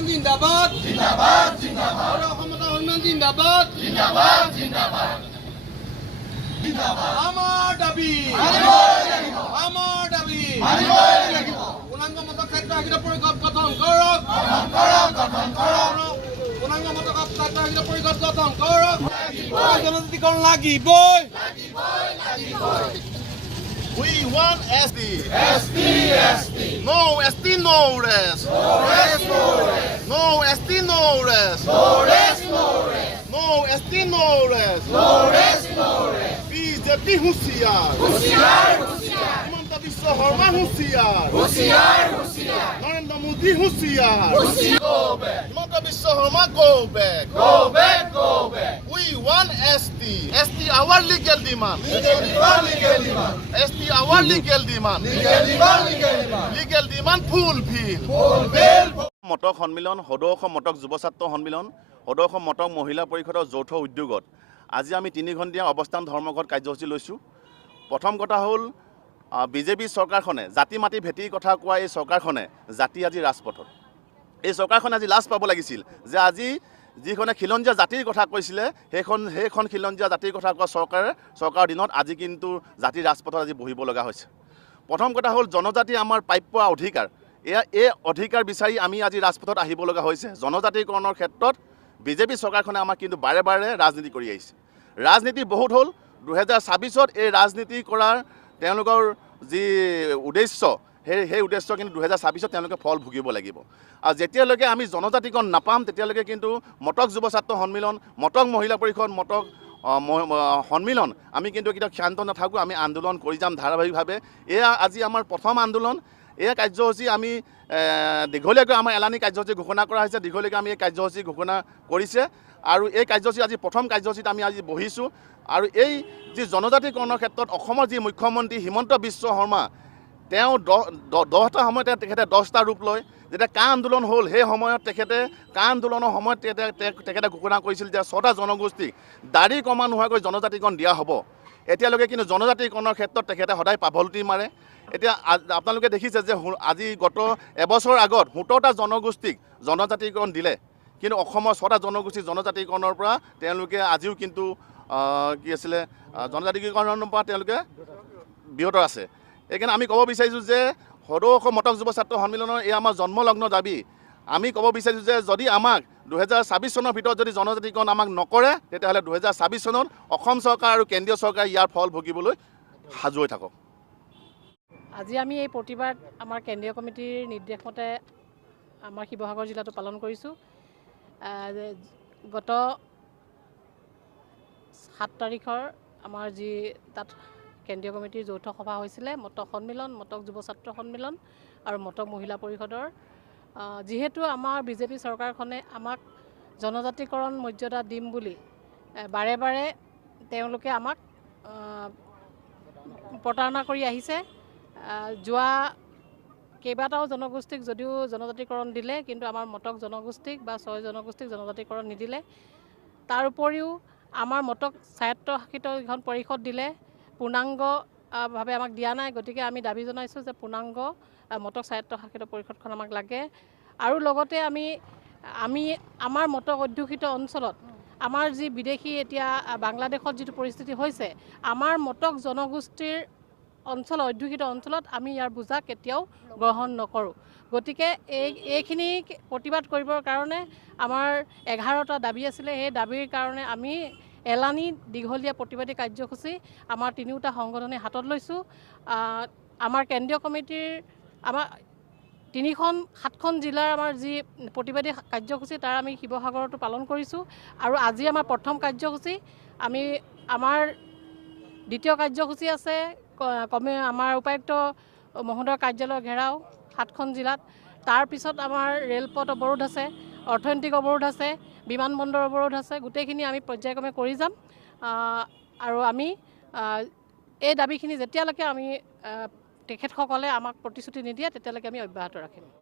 সন্মান জিন্দাবাদ জিন্দাবাদ জিন্দাবাদ অসমতা সন্মান জিন্দাবাদ জিন্দাবাদ জিন্দাবাদ জিন্দাবাদ আমাৰ দাবী আমাৰ দাবী পূৰ্ণাংগ মত খাদ্য আহিত পৰিষদ গঠন কৰক পূৰ্ণাংগ মত খাদ্য আহিত পৰিষদ গঠন কৰক জনজাতিকৰণ লাগিবই We want SD. SD No SD, no rest. No SD, no rest. No SD, no rest. BJP হুঁচিয়াৰ Himanta Biswa Sarma হুঁচিয়াৰ Narendra Modi হুঁচিয়াৰ Himanta Biswa Sarma go back. We want SD. SD our legal demand. SD our legal demand. Legal demand fulfill. Matak সন্মিলন সদৌ অসম মটক যুৱ ছাত্ৰ সন্মিলন সদৌ অসম মটক মহিলা পৰিষদৰ যৌথ উদ্যোগত আজি আমি 3 ঘণ্টীয়া অৱস্থান ধৰ্মঘট কাৰ্যসূচী লৈছোঁ। প্ৰথম কথা হ'ল বিজেপি চৰকাৰখনে জাতি মাটি ভেটি কথা কোৱা এই চৰকাৰখনে জাতি আজি ৰাজপথত এই চৰকাৰখনে আজি লাজ পাব লাগিছিল যে আজি যিখনে খিলঞ্জীয়া জাতিৰ কথা কৈছিলে সেইখন খিলঞ্জীয়া জাতিৰ কথা কোৱা চৰকাৰৰ দিনত আজি কিন্তু জাতিৰ ৰাজপথত আজি বহিব লগা হৈছে। প্ৰথম কথা হ'ল জনজাতি আমাৰ প্ৰাপ্য অধিকাৰ এই অধিকাৰ বিচাৰি আমি আজি ৰাজপথত আহিব লগা হৈছে। জনজাতিকৰণৰ ক্ষেত্ৰত বিজেপি চৰকাৰখনে আমাক কিন্তু বাৰে বাৰে ৰাজনীতি কৰি আহিছে। ৰাজনীতি বহুত হ'ল 2026ত এই ৰাজনীতি কৰাৰ তেওঁলোকৰ যি উদ্দেশ্য সেই উদ্দেশ্য কিন্তু 2026ত তেওঁলোকে ফল ভুগিব লাগিব। আৰু যেতিয়ালৈকে আমি জনজাতিকৰণ নাপাম তেতিয়ালৈকে কিন্তু মটক যুৱ ছাত্ৰ সন্মিলন মটক মহিলা পৰিষদ মটক সন্মিলন আমি কিন্তু কেতিয়াও ক্ষান্ত নাথাকোঁ। আমি আন্দোলন কৰি যাম ধাৰাবাহিকভাৱে। এয়া আজি আমাৰ প্ৰথম আন্দোলন। এই কাৰ্যসূচী আমি দীঘলীয়াকৈ আমাৰ এলানি কাৰ্যসূচী ঘোষণা কৰা হৈছে। দীঘলীয়াকৈ আমি এই কাৰ্যসূচী ঘোষণা কৰিছে আৰু এই কাৰ্যসূচী আজি প্ৰথম কাৰ্যসূচীত আমি আজি বহিছোঁ। আৰু এই যি জনজাতিকৰণৰ ক্ষেত্ৰত অসমৰ যি মুখ্যমন্ত্ৰী হিমন্ত বিশ্ব শৰ্মা তেওঁ 10টা সময়তে তেখেতে 10টা ৰূপ লয়। যেতিয়া কা আন্দোলন হ'ল সেই সময়ত তেখেতে কা আন্দোলনৰ সময়ত তেখেতে ঘোষণা কৰিছিল যে 6টা জনগোষ্ঠীক দাড়ি কমা নোহোৱাকৈ জনজাতিকৰণ দিয়া হ'ব। এতিয়ালৈকে কিন্তু জনজাতিকৰণৰ ক্ষেত্ৰত তেখেতে সদায় পাভলতি মাৰে। এতিয়া আপোনালোকে দেখিছে যে আজি গত এবছৰ আগত 17টা জনগোষ্ঠীক জনজাতিকৰণ দিলে, কিন্তু অসমৰ 6টা জনগোষ্ঠী জনজাতিকৰণৰ পৰা তেওঁলোকে আজিও কিন্তু কি আছিলে জনজাতিকৰণৰ পৰা তেওঁলোকে বিৰত আছে। সেইকাৰণে আমি ক'ব বিচাৰিছোঁ যে সদৌ অসম মটক যুৱ ছাত্ৰ সন্মিলনৰ এই আমাৰ জন্মলগ্ন দাবী। আমি ক'ব বিচাৰিছোঁ যে যদি আমাক 2026 চনৰ ভিতৰত যদি জনজাতিকৰণ আমাক নকৰে তেতিয়াহ'লে 2026 চনত অসম চৰকাৰ আৰু কেন্দ্ৰীয় চৰকাৰে ইয়াৰ ফল ভুগিবলৈ সাজু হৈ থাকক। আজি আমি এই প্ৰতিবাদ আমাৰ কেন্দ্ৰীয় কমিটিৰ নিৰ্দেশ মতে আমাৰ শিৱসাগৰ জিলাতো পালন কৰিছোঁ। গত 7 তাৰিখৰ আমাৰ যি তাত কেন্দ্ৰীয় কমিটিৰ যৌথ সভা হৈছিলে মটক সন্মিলন মটক যুৱ ছাত্ৰ সন্মিলন আৰু মটক মহিলা পৰিষদৰ যিহেতু আমাৰ বিজেপি চৰকাৰখনে আমাক জনজাতিকৰণ মৰ্যাদা দিম বুলি বাৰে বাৰে তেওঁলোকে আমাক প্ৰতাৰণা কৰি আহিছে। যোৱা কেইবাটাও জনগোষ্ঠীক যদিও জনজাতিকৰণ দিলে কিন্তু আমাৰ মটক জনগোষ্ঠীক বা 6 জনগোষ্ঠীক জনজাতিকৰণ নিদিলে। তাৰ উপৰিও আমাৰ মটক স্বায়ত্তশাসিত এখন পৰিষদ দিলে, পূৰ্ণাংগভাৱে আমাক দিয়া নাই। গতিকে আমি দাবী জনাইছোঁ যে পূৰ্ণাংগ মটক স্বায়ত্তশাসিত পৰিষদখন আমাক লাগে। আৰু লগতে আমি আমাৰ মটক অধ্যুষিত অঞ্চলত আমাৰ যি বিদেশী এতিয়া বাংলাদেশত যিটো পৰিস্থিতি হৈছে আমাৰ মটক জনগোষ্ঠীৰ অঞ্চল অধ্যুষিত অঞ্চলত আমি ইয়াৰ বোজা কেতিয়াও গ্ৰহণ নকৰোঁ। গতিকে এইখিনি প্ৰতিবাদ কৰিবৰ কাৰণে আমাৰ 11টা দাবী আছিলে। সেই দাবীৰ কাৰণে আমি এলানি দীঘলীয়া প্ৰতিবাদী কাৰ্যসূচী আমাৰ 3টা সংগঠনে হাতত লৈছোঁ। আমাৰ কেন্দ্ৰীয় কমিটিৰ আমাৰ 7খন জিলাৰ আমাৰ যি প্ৰতিবাদী কাৰ্যসূচী তাৰ আমি শিৱসাগৰতো পালন কৰিছোঁ। আৰু আজি আমাৰ প্ৰথম কাৰ্যসূচী আমাৰ দ্বিতীয় কাৰ্যসূচী আছে আমাৰ উপায়ুক্ত মহোদয়ৰ কাৰ্যালয় ঘেৰাও 7খন জিলাত। তাৰপিছত আমাৰ ৰেলপথ অৱৰোধ আছে, অৰ্থনৈতিক অৱৰোধ আছে, বিমানবন্দৰ অৱৰোধ আছে। গোটেইখিনি আমি পৰ্যায়ক্ৰমে কৰি যাম। আৰু আমি এই দাবীখিনি যেতিয়ালৈকে আমি তেখেতসকলে আমাক প্ৰতিশ্ৰুতি নিদিয়ে তেতিয়ালৈকে আমি অব্যাহত ৰাখিম।